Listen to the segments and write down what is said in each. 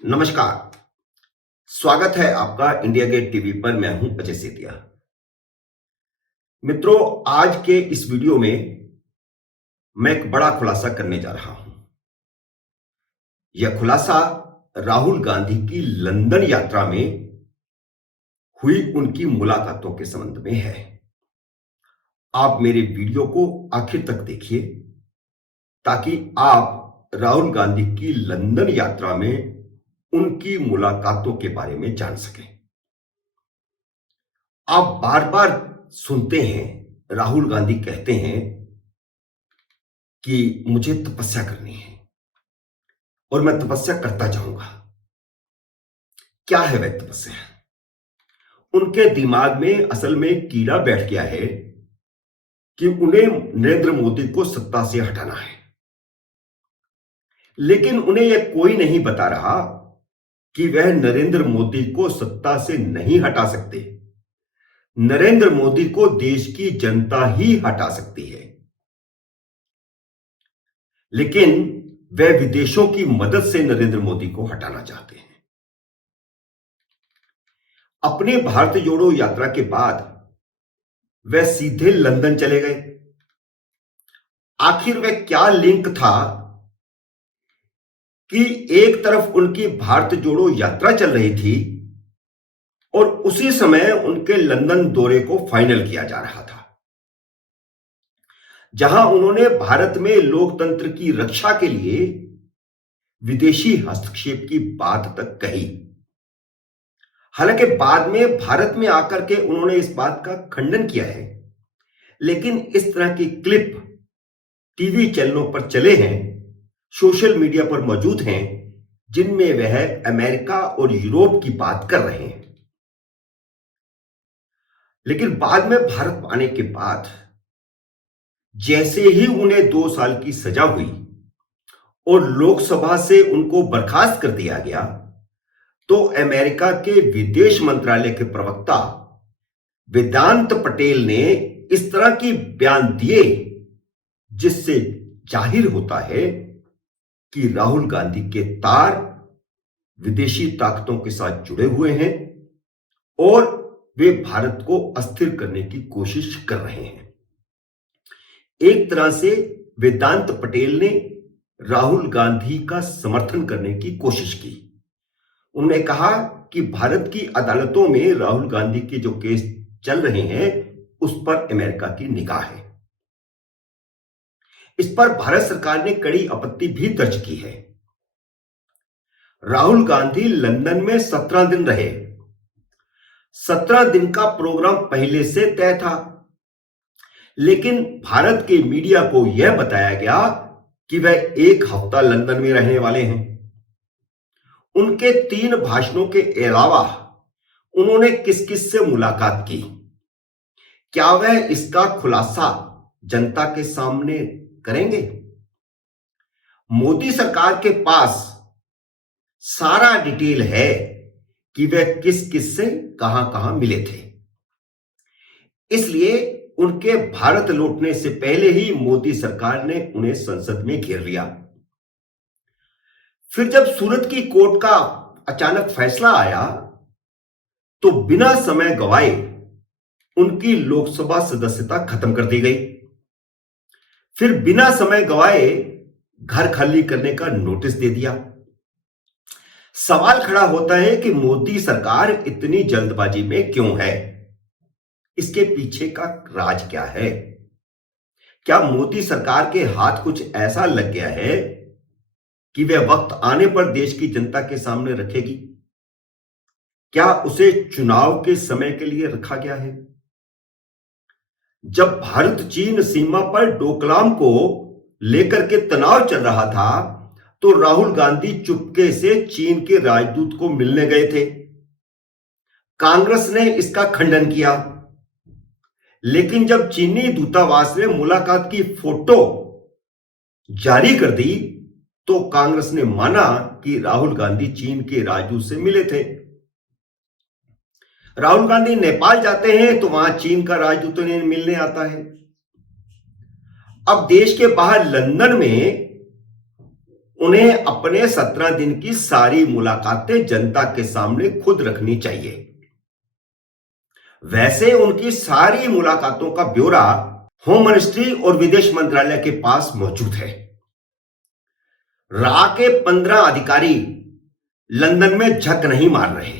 नमस्कार। स्वागत है आपका इंडिया गेट टीवी पर। मैं हूं अजय सेतिया। मित्रों, आज के इस वीडियो में मैं एक बड़ा खुलासा करने जा रहा हूं। यह खुलासा राहुल गांधी की लंदन यात्रा में हुई उनकी मुलाकातों के संबंध में है। आप मेरे वीडियो को आखिर तक देखिए ताकि आप राहुल गांधी की लंदन यात्रा में उनकी मुलाकातों के बारे में जान सकें। आप बार बार सुनते हैं राहुल गांधी कहते हैं कि मुझे तपस्या करनी है और मैं तपस्या करता जाऊंगा। क्या है वह तपस्या? उनके दिमाग में असल में कीड़ा बैठ गया है कि उन्हें नरेंद्र मोदी को सत्ता से हटाना है, लेकिन उन्हें यह कोई नहीं बता रहा कि वह नरेंद्र मोदी को सत्ता से नहीं हटा सकते। नरेंद्र मोदी को देश की जनता ही हटा सकती है, लेकिन वे विदेशों की मदद से नरेंद्र मोदी को हटाना चाहते हैं। अपने भारत जोड़ो यात्रा के बाद वे सीधे लंदन चले गए। आखिर वह क्या लिंक था कि एक तरफ उनकी भारत जोड़ो यात्रा चल रही थी और उसी समय उनके लंदन दौरे को फाइनल किया जा रहा था, जहां उन्होंने भारत में लोकतंत्र की रक्षा के लिए विदेशी हस्तक्षेप की बात तक कही। हालांकि बाद में भारत में आकर के उन्होंने इस बात का खंडन किया है, लेकिन इस तरह की क्लिप टीवी चैनलों पर चले हैं, सोशल मीडिया पर मौजूद हैं, जिनमें वह अमेरिका और यूरोप की बात कर रहे हैं। लेकिन बाद में भारत आने के बाद जैसे ही उन्हें 2 साल की सजा हुई और लोकसभा से उनको बर्खास्त कर दिया गया, तो अमेरिका के विदेश मंत्रालय के प्रवक्ता वेदांत पटेल ने इस तरह की बयान दिए, जिससे जाहिर होता है कि राहुल गांधी के तार विदेशी ताकतों के साथ जुड़े हुए हैं और वे भारत को अस्थिर करने की कोशिश कर रहे हैं। एक तरह से वेदांत पटेल ने राहुल गांधी का समर्थन करने की कोशिश की। उन्होंने कहा कि भारत की अदालतों में राहुल गांधी के जो केस चल रहे हैं उस पर अमेरिका की निगाह है। इस पर भारत सरकार ने कड़ी आपत्ति भी दर्ज की है। राहुल गांधी लंदन में 17 दिन रहे। 17 दिन का प्रोग्राम पहले से तय था, लेकिन भारत के मीडिया को यह बताया गया कि वह 1 हफ्ता लंदन में रहने वाले हैं। उनके 3 भाषणों के अलावा उन्होंने किस किस से मुलाकात की, क्या वह इसका खुलासा जनता के सामने करेंगे? मोदी सरकार के पास सारा डिटेल है कि वह किस किस से कहां कहां मिले थे। इसलिए उनके भारत लौटने से पहले ही मोदी सरकार ने उन्हें संसद में घेर लिया। फिर जब सूरत की कोर्ट का अचानक फैसला आया, तो बिना समय गवाए उनकी लोकसभा सदस्यता खत्म कर दी गई। फिर बिना समय गवाए घर खाली करने का नोटिस दे दिया। सवाल खड़ा होता है कि मोदी सरकार इतनी जल्दबाजी में क्यों है? इसके पीछे का राज क्या है? क्या मोदी सरकार के हाथ कुछ ऐसा लग गया है कि वह वक्त आने पर देश की जनता के सामने रखेगी? क्या उसे चुनाव के समय के लिए रखा गया है? जब भारत चीन सीमा पर डोकलाम को लेकर के तनाव चल रहा था, तो राहुल गांधी चुपके से चीन के राजदूत को मिलने गए थे। कांग्रेस ने इसका खंडन किया, लेकिन जब चीनी दूतावास ने मुलाकात की फोटो जारी कर दी, तो कांग्रेस ने माना कि राहुल गांधी चीन के राजदूत से मिले थे। राहुल गांधी नेपाल जाते हैं तो वहां चीन का राजदूत उन्हें मिलने आता है। अब देश के बाहर लंदन में उन्हें अपने 17 दिन की सारी मुलाकातें जनता के सामने खुद रखनी चाहिए। वैसे उनकी सारी मुलाकातों का ब्यौरा होम मिनिस्ट्री और विदेश मंत्रालय के पास मौजूद है। रा के 15 अधिकारी लंदन में झक नहीं मार रहे।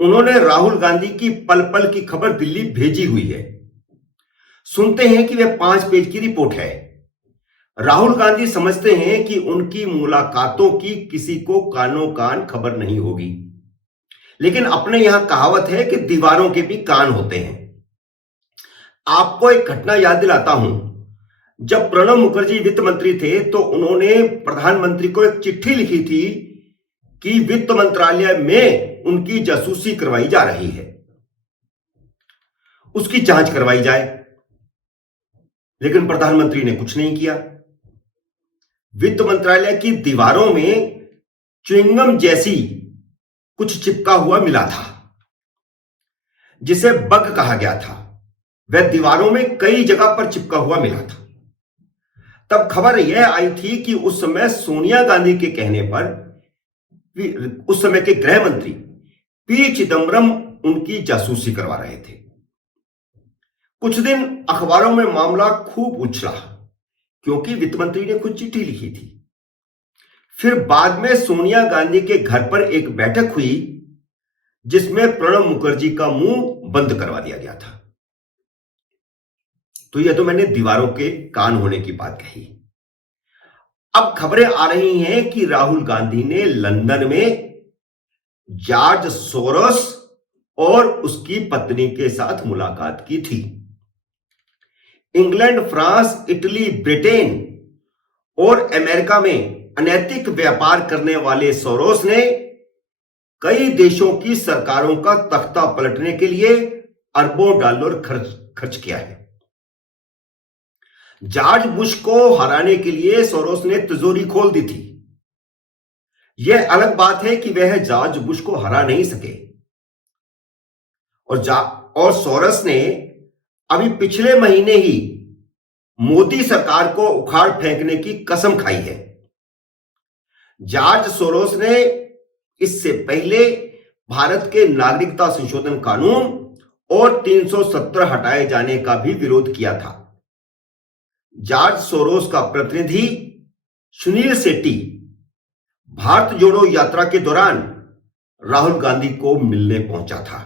उन्होंने राहुल गांधी की पल पल की खबर दिल्ली भेजी हुई है। सुनते हैं कि वह 5 पेज की रिपोर्ट है। राहुल गांधी समझते हैं कि उनकी मुलाकातों की किसी को कानों कान खबर नहीं होगी, लेकिन अपने यहां कहावत है कि दीवारों के भी कान होते हैं। आपको एक घटना याद दिलाता हूं। जब प्रणब मुखर्जी वित्त मंत्री थे तो उन्होंने प्रधानमंत्री को एक चिट्ठी लिखी थी कि वित्त मंत्रालय में उनकी जासूसी करवाई जा रही है, उसकी जांच करवाई जाए। लेकिन प्रधानमंत्री ने कुछ नहीं किया। वित्त मंत्रालय की दीवारों में च्युइंगम जैसी कुछ चिपका हुआ मिला था, जिसे बग कहा गया था। वह दीवारों में कई जगह पर चिपका हुआ मिला था। तब खबर यह आई थी कि उस समय सोनिया गांधी के कहने पर उस समय के गृह मंत्री पी चिदम्बरम उनकी जासूसी करवा रहे थे। कुछ दिन अखबारों में मामला खूब उछला क्योंकि वित्त मंत्री ने खुद चिट्ठी लिखी थी। फिर बाद में सोनिया गांधी के घर पर एक बैठक हुई जिसमें प्रणब मुखर्जी का मुंह बंद करवा दिया गया था। तो यह तो मैंने दीवारों के कान होने की बात कही। अब खबरें आ रही हैं कि राहुल गांधी ने लंदन में जॉर्ज सोरोस और उसकी पत्नी के साथ मुलाकात की थी। इंग्लैंड, फ्रांस, इटली, ब्रिटेन और अमेरिका में अनैतिक व्यापार करने वाले सोरोस ने कई देशों की सरकारों का तख्ता पलटने के लिए अरबों डॉलर खर्च किया है। जॉर्ज बुश को हराने के लिए सोरोस ने तिजोरी खोल दी थी। यह अलग बात है कि वह जॉर्ज बुश को हरा नहीं सके। और सोरोस ने अभी पिछले महीने ही मोदी सरकार को उखाड़ फेंकने की कसम खाई है। जॉर्ज सोरोस ने इससे पहले भारत के नागरिकता संशोधन कानून और 370 हटाए जाने का भी विरोध किया था। जॉर्ज सोरोस का प्रतिनिधि सुनील शेट्टी भारत जोड़ो यात्रा के दौरान राहुल गांधी को मिलने पहुंचा था।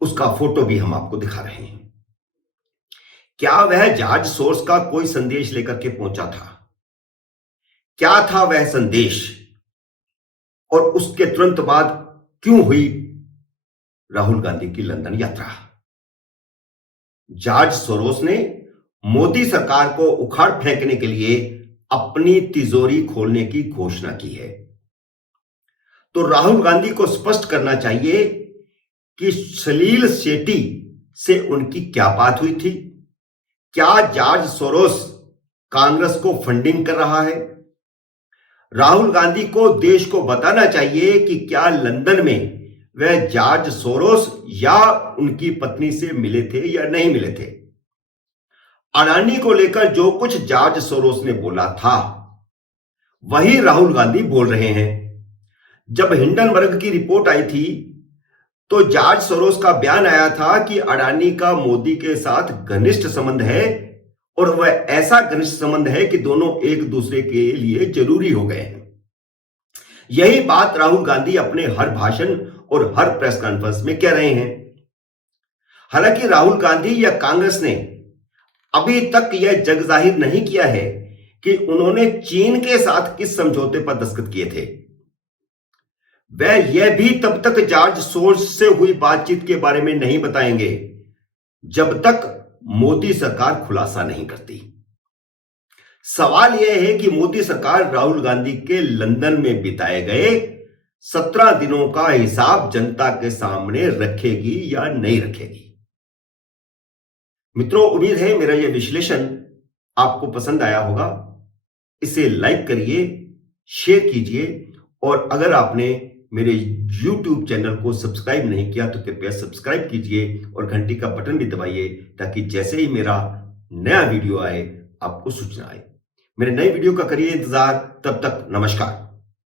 उसका फोटो भी हम आपको दिखा रहे हैं। क्या वह जॉर्ज सोरोस का कोई संदेश लेकर के पहुंचा था? क्या था वह संदेश? और उसके तुरंत बाद क्यों हुई राहुल गांधी की लंदन यात्रा? जॉर्ज सोरोस ने मोदी सरकार को उखाड़ फेंकने के लिए अपनी तिजोरी खोलने की घोषणा की है। तो राहुल गांधी को स्पष्ट करना चाहिए कि सुनील शेट्टी से उनकी क्या बात हुई थी। क्या जॉर्ज सोरोस कांग्रेस को फंडिंग कर रहा है? राहुल गांधी को देश को बताना चाहिए कि क्या लंदन में वह जॉर्ज सोरोस या उनकी पत्नी से मिले थे या नहीं मिले थे। अडानी को लेकर जो कुछ जॉर्ज सोरोस ने बोला था वही राहुल गांधी बोल रहे हैं। जब हिंडनबर्ग की रिपोर्ट आई थी तो जॉर्ज सोरोस का बयान आया था कि अडानी का मोदी के साथ घनिष्ठ संबंध है और वह ऐसा घनिष्ठ संबंध है कि दोनों एक दूसरे के लिए जरूरी हो गए हैं। यही बात राहुल गांधी अपने हर भाषण और हर प्रेस कॉन्फ्रेंस में कह रहे हैं। हालांकि राहुल गांधी या कांग्रेस ने अभी तक यह जग जाहिर नहीं किया है कि उन्होंने चीन के साथ किस समझौते पर दस्तखत किए थे। वह यह भी तब तक जॉर्ज सोरोस से हुई बातचीत के बारे में नहीं बताएंगे जब तक मोदी सरकार खुलासा नहीं करती। सवाल यह है कि मोदी सरकार राहुल गांधी के लंदन में बिताए गए 17 दिनों का हिसाब जनता के सामने रखेगी या नहीं रखेगी। मित्रों, उम्मीद है मेरा यह विश्लेषण आपको पसंद आया होगा। इसे लाइक करिए, शेयर कीजिए और अगर आपने मेरे YouTube चैनल को सब्सक्राइब नहीं किया तो कृपया सब्सक्राइब कीजिए और घंटी का बटन भी दबाइए ताकि जैसे ही मेरा नया वीडियो आए आपको सूचना आए। मेरे नए वीडियो का करिए इंतजार। तब तक नमस्कार।